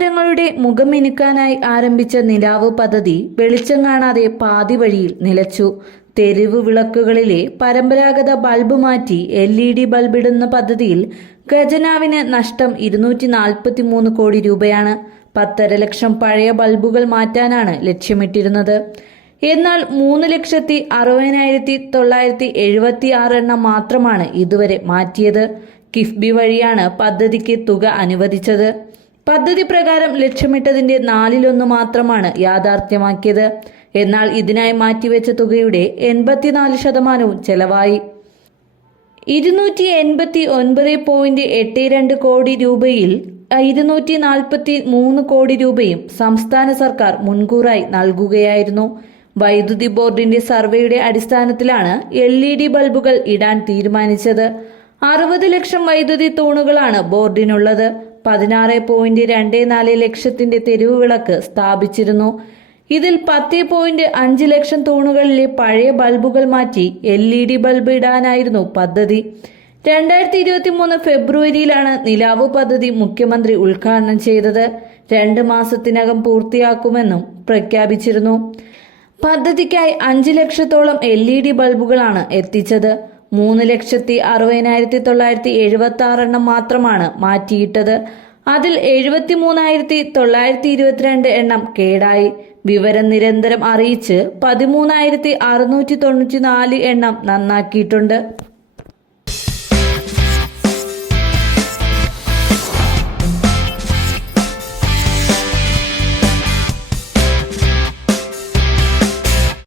തെരുവോരങ്ങളുടെ മുഖമിനുക്കാനായി ആരംഭിച്ച നിലാവ് പദ്ധതി വെളിച്ചം കാണാതെ പാതി വഴിയിൽ നിലച്ചു. തെരുവ് വിളക്കുകളിലെ പരമ്പരാഗത ബൾബ് മാറ്റി LED ബൾബിടുന്ന പദ്ധതിയിൽ ഖജനാവിന് നഷ്ടം 243 കോടി രൂപയാണ്. 1.5 ലക്ഷം പഴയ ബൾബുകൾ മാറ്റാനാണ് ലക്ഷ്യമിട്ടിരുന്നത്. എന്നാൽ 3,60,976 എണ്ണം മാത്രമാണ് ഇതുവരെ മാറ്റിയത്. കിഫ്ബി വഴിയാണ് പദ്ധതിക്ക് തുക അനുവദിച്ചത്. പദ്ധതി പ്രകാരം ലക്ഷ്യമിട്ടതിന്റെ 1/4 മാത്രമാണ് യാഥാർത്ഥ്യമാക്കിയത്. എന്നാൽ ഇതിനായി മാറ്റിവെച്ച തുകയുടെ 84% ചെലവായി. 289.82 കോടി രൂപയിൽ 243 കോടി രൂപയും സംസ്ഥാന സർക്കാർ മുൻകൂറായി നൽകുകയായിരുന്നു. വൈദ്യുതി ബോർഡിന്റെ സർവേയുടെ അടിസ്ഥാനത്തിലാണ് LED ബൾബുകൾ ഇടാൻ തീരുമാനിച്ചത്. 60 ലക്ഷം വൈദ്യുതി തൂണുകളാണ് ബോർഡിനുള്ളത്. 16.24 ലക്ഷത്തിന്റെ തെരുവ് വിളക്ക് സ്ഥാപിച്ചിരുന്നു. ഇതിൽ 10.5 ലക്ഷം തൂണുകളിലെ പഴയ ബൾബുകൾ മാറ്റി LED ബൾബ് ഇടാനായിരുന്നു പദ്ധതി. 2023 ഫെബ്രുവരിയിലാണ് നിലാവ് പദ്ധതി മുഖ്യമന്ത്രി ഉദ്ഘാടനം ചെയ്തത്. 2 മാസത്തിനകം പൂർത്തിയാക്കുമെന്നും പ്രഖ്യാപിച്ചിരുന്നു. പദ്ധതിക്കായി 5 ലക്ഷത്തോളം LED ബൾബുകളാണ് എത്തിച്ചത്. 3,60,976 എണ്ണം മാത്രമാണ് മാറ്റിയിട്ടത്. അതിൽ 73,922 എണ്ണം കേടായി. വിവരം നിരന്തരം അറിയിച്ച് 13,694 എണ്ണം നന്നാക്കിയിട്ടുണ്ട്.